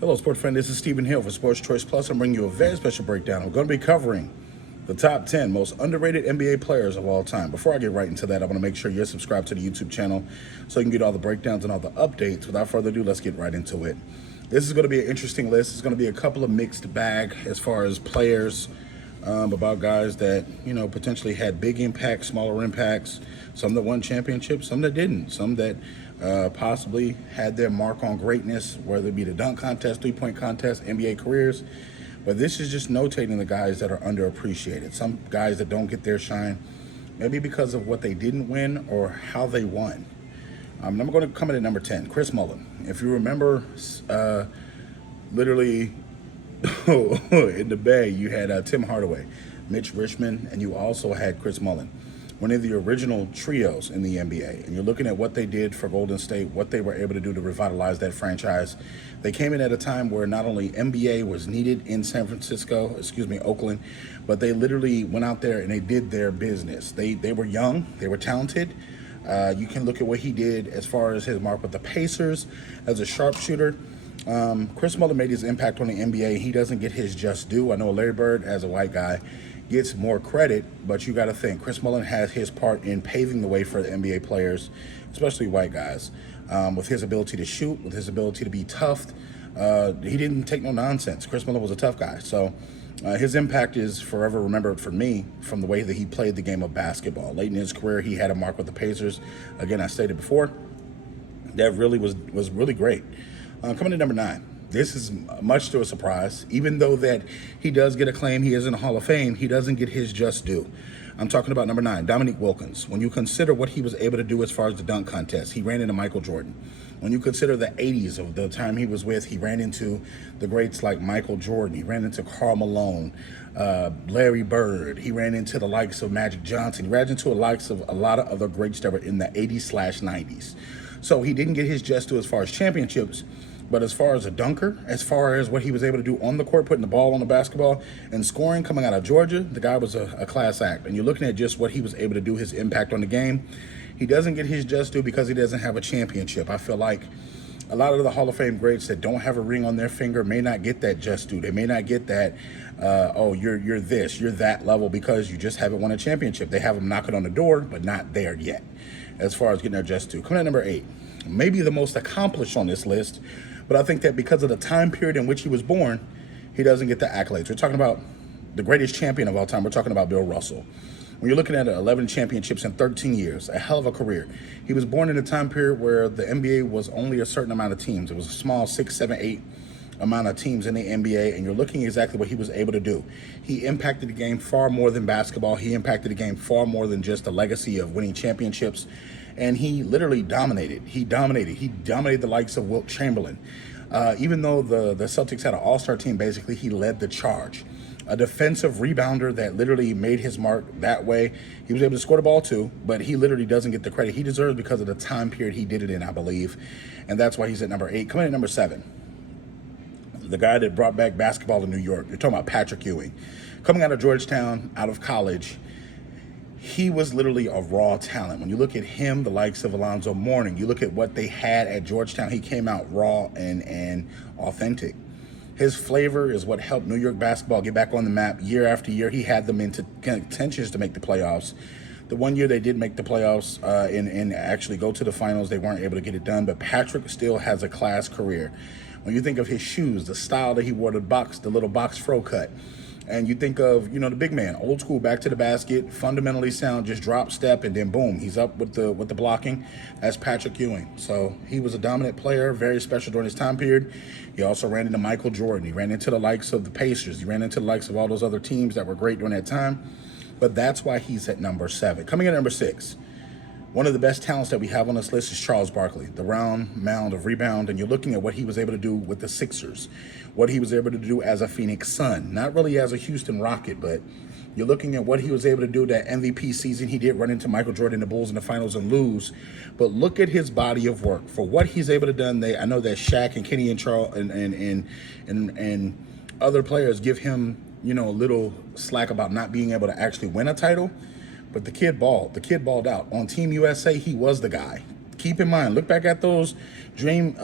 Hello, sports friend. This is Stephen Hill for Sports Choice Plus. I'm bringing you a very special breakdown. I'm going to be covering the top 10 most underrated NBA players of all time. Before I get right into that, I want to make sure you're subscribed to the YouTube channel so you can get all the breakdowns and all the updates. Without further ado, let's get right into it. This is going to be an interesting list. It's going to be a couple of mixed bag as far as players, about guys that, potentially had big impacts, smaller impacts, some that won championships, some that didn't, some that possibly had their mark on greatness, whether it be the dunk contest, three-point contest, NBA careers. But this is just notating the guys that are underappreciated. Some guys that don't get their shine, maybe because of what they didn't win or how they won. I'm going to come in at number 10, Chris Mullen. If you remember, literally in the Bay, you had Tim Hardaway, Mitch Richmond, and you also had Chris Mullen, one of the original trios in the NBA. And you're looking at what they did for Golden State, what they were able to do to revitalize that franchise. They came in at a time where not only NBA was needed in Oakland, but they literally went out there and they did their business. They were young, they were talented. You can look at what he did as far as his mark with the Pacers as a sharpshooter. Chris Mullen made his impact on the NBA. He doesn't get his just due. I know Larry Bird, as a white guy, gets more credit, but you got to think Chris Mullen has his part in paving the way for the NBA players, especially white guys, with his ability to shoot, with his ability to be tough. He didn't take no nonsense. Chris Mullen was a tough guy. So his impact is forever remembered for me from the way that he played the game of basketball. Late in his career, he had a mark with the Pacers. Again, I stated before, that really was really great. Coming to number 9. This is much to a surprise. Even though that he does get acclaim, he is in the Hall of Fame, he doesn't get his just due. I'm talking about number 9, Dominique Wilkins. When you consider what he was able to do as far as the dunk contest, he ran into Michael Jordan. When you consider the 80s of the time he was with, he ran into the greats like Michael Jordan. He ran into Karl Malone, Larry Bird. He ran into the likes of Magic Johnson. He ran into the likes of a lot of other greats that were in the 80s/90s. So he didn't get his just due as far as championships. But as far as a dunker, as far as what he was able to do on the court, putting the ball on the basketball and scoring coming out of Georgia, the guy was a class act. And you're looking at just what he was able to do, his impact on the game. He doesn't get his just due because he doesn't have a championship. I feel like a lot of the Hall of Fame greats that don't have a ring on their finger may not get that just due. They may not get that, you're this, you're that level because you just haven't won a championship. They have them knocking on the door, but not there yet as far as getting their just due. Coming at number 8, maybe the most accomplished on this list, but I think that because of the time period in which he was born, he doesn't get the accolades. We're talking about the greatest champion of all time. We're talking about Bill Russell. When you're looking at 11 championships in 13 years, a hell of a career. He was born in a time period where the NBA was only a certain amount of teams. It was a small 6, 7, 8 amount of teams in the NBA, and you're looking exactly what he was able to do. He impacted the game far more than basketball. He impacted the game far more than just the legacy of winning championships. And he literally dominated. He dominated the likes of Wilt Chamberlain. Even though the Celtics had an all-star team, basically, he led the charge. A defensive rebounder that literally made his mark that way. He was able to score the ball too, but he literally doesn't get the credit he deserves because of the time period he did it in, I believe. And that's why he's at number 8. Coming at number 7, the guy that brought back basketball to New York. You're talking about Patrick Ewing. Coming out of Georgetown, out of college, he was literally a raw talent. When you look at him, the likes of Alonzo Mourning, you look at what they had at Georgetown, he came out raw and authentic. His flavor is what helped New York basketball get back on the map year after year. He had them into contentions to make the playoffs. The one year they did make the playoffs and actually go to the finals, they weren't able to get it done. But Patrick still has a class career. When you think of his shoes, the style that he wore, the little box fro cut, and you think of, the big man, old school, back to the basket, fundamentally sound, just drop, step, and then boom, he's up with the blocking. That's Patrick Ewing. So he was a dominant player, very special during his time period. He also ran into Michael Jordan. He ran into the likes of the Pacers. He ran into the likes of all those other teams that were great during that time. But that's why he's at number 7. Coming in at number 6, one of the best talents that we have on this list is Charles Barkley, the round mound of rebound, and you're looking at what he was able to do with the Sixers, what he was able to do as a Phoenix Sun, not really as a Houston Rocket, but you're looking at what he was able to do that MVP season. He did run into Michael Jordan and the Bulls in the finals and lose, but look at his body of work for what he's able to do. I know that Shaq and Kenny and Charles and other players give him, a little slack about not being able to actually win a title. But the kid balled. The kid balled out. On Team USA, he was the guy. Keep in mind, look back at those Dream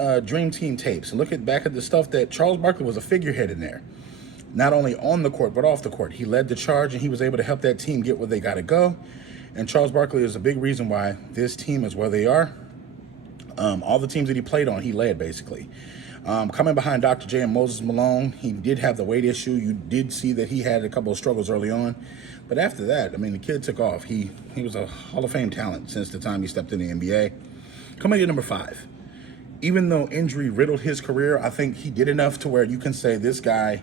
Team tapes. Look back at the stuff that Charles Barkley was a figurehead in there. Not only on the court, but off the court. He led the charge, and he was able to help that team get where they got to go. And Charles Barkley is a big reason why this team is where they are. All the teams that he played on, he led, basically. Coming behind Dr. J and Moses Malone, he did have the weight issue. You did see that he had a couple of struggles early on. But after that, I mean, the kid took off. He was a Hall of Fame talent since the time he stepped in the NBA. Coming in number 5. Even though injury riddled his career, I think he did enough to where you can say this guy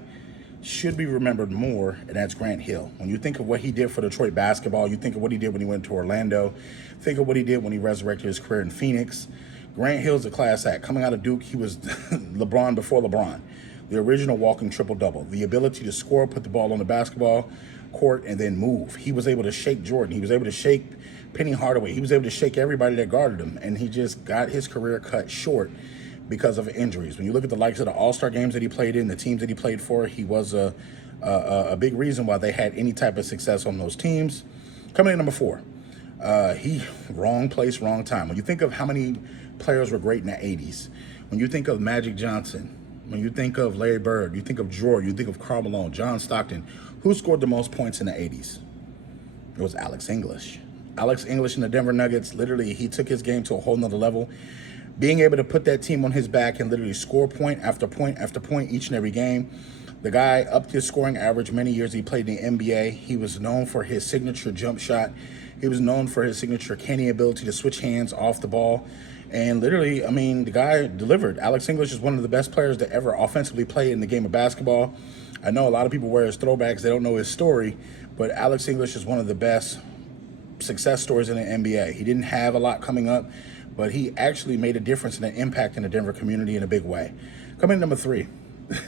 should be remembered more, and that's Grant Hill. When you think of what he did for Detroit basketball, you think of what he did when he went to Orlando, think of what he did when he resurrected his career in Phoenix. Grant Hill's a class act. Coming out of Duke, he was LeBron before LeBron. The original walking triple-double. The ability to score, put the ball on the basketball court, and then move. He was able to shake Jordan. He was able to shake Penny Hardaway. He was able to shake everybody that guarded him, and he just got his career cut short because of injuries. When you look at the likes of the All-Star games that he played in, the teams that he played for, he was a big reason why they had any type of success on those teams. Coming in number 4, wrong place, wrong time. When you think of how many players were great in the 80s, when you think of Magic Johnson, when you think of Larry Bird, you think of Jordan, you think of Karl Malone, John Stockton, who scored the most points in the 80s? It was Alex English. Alex English in the Denver Nuggets, literally, he took his game to a whole nother level. Being able to put that team on his back and literally score point after point after point each and every game. The guy upped his scoring average many years he played in the NBA. He was known for his signature jump shot. He was known for his signature canny ability to switch hands off the ball. And literally, I mean, the guy delivered. Alex English is one of the best players to ever offensively play in the game of basketball. I know a lot of people wear his throwbacks. They don't know his story. But Alex English is one of the best success stories in the NBA. He didn't have a lot coming up, but he actually made a difference and an impact in the Denver community in a big way. Coming in number 3,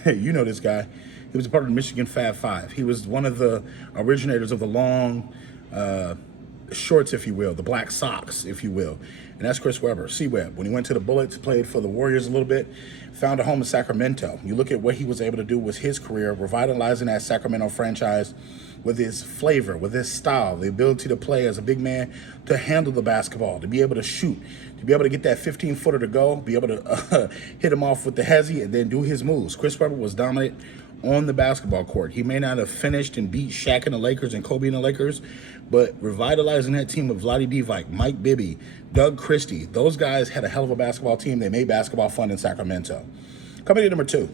you know this guy. He was a part of the Michigan Fab Five. He was one of the originators of the long shorts, if you will, the black socks, if you will. And that's Chris Webber, C-Web. When he went to the Bullets, played for the Warriors a little bit, found a home in Sacramento. You look at what he was able to do with his career, revitalizing that Sacramento franchise with his flavor, with his style, the ability to play as a big man, to handle the basketball, to be able to shoot, to be able to get that 15-footer to go, be able to hit him off with the hezzy and then do his moves. Chris Webber was dominant on the basketball court. He may not have finished and beat Shaq and the Lakers and Kobe and the Lakers, but revitalizing that team of Vlade Divac, Mike Bibby, Doug Christie, those guys had a hell of a basketball team. They made basketball fun in Sacramento. Coming in number 2,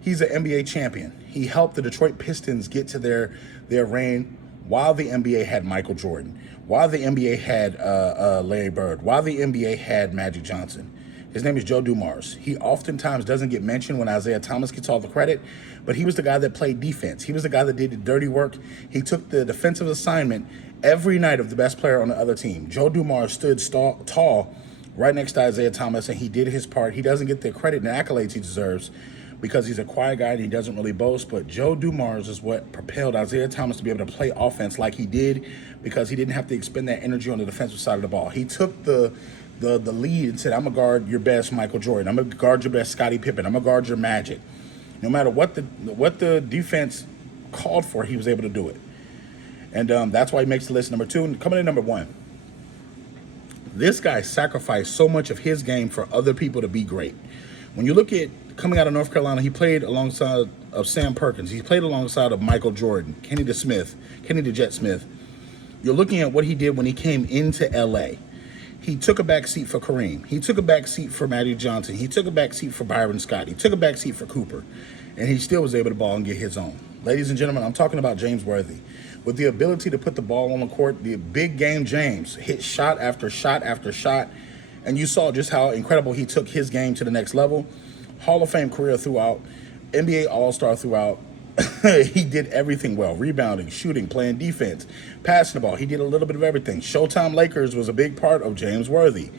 he's an NBA champion. He helped the Detroit Pistons get to their reign while the NBA had Michael Jordan, while the NBA had Larry Bird, while the NBA had Magic Johnson. His name is Joe Dumars. He oftentimes doesn't get mentioned when Isaiah Thomas gets all the credit, but he was the guy that played defense. He was the guy that did the dirty work. He took the defensive assignment every night of the best player on the other team. Joe Dumars stood tall right next to Isaiah Thomas, and he did his part. He doesn't get the credit and accolades he deserves because he's a quiet guy and he doesn't really boast, but Joe Dumars is what propelled Isaiah Thomas to be able to play offense like he did because he didn't have to expend that energy on the defensive side of the ball. He took the lead and said, I'm going to guard your best Michael Jordan. I'm going to guard your best Scottie Pippen. I'm going to guard your Magic. No matter what the defense called for, he was able to do it. And that's why he makes the list number 2. And coming in number 1, this guy sacrificed so much of his game for other people to be great. When you look at coming out of North Carolina, he played alongside of Sam Perkins. He played alongside of Michael Jordan, Kenny the Jet Smith. You're looking at what he did when he came into L.A. He took a back seat for Kareem. He took a back seat for Magic Johnson. He took a back seat for Byron Scott. He took a back seat for Cooper. And he still was able to ball and get his own. Ladies and gentlemen, I'm talking about James Worthy. With the ability to put the ball on the court, the big game James hit shot after shot after shot. And you saw just how incredible he took his game to the next level. Hall of Fame career throughout, NBA All-Star throughout. He did everything well, rebounding, shooting, playing defense, passing the ball. He did a little bit of everything. Showtime Lakers was a big part of James Worthy.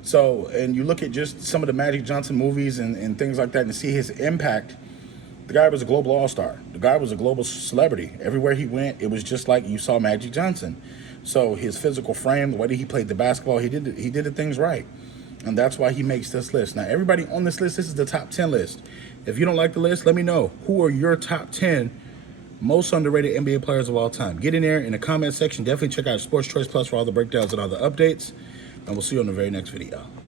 So, and you look at just some of the Magic Johnson movies and things like that and see his impact. The guy was a global all-star. The guy was a global celebrity. Everywhere he went, it was just like you saw Magic Johnson. So his physical frame, the way that he played the basketball, he did the things right. And that's why he makes this list. Now, everybody on this list, this is the top 10 list. If you don't like the list, let me know. Who are your top 10 most underrated NBA players of all time? Get in there in the comment section. Definitely check out Sports Choice Plus for all the breakdowns and all the updates. and we'll see you on the very next video.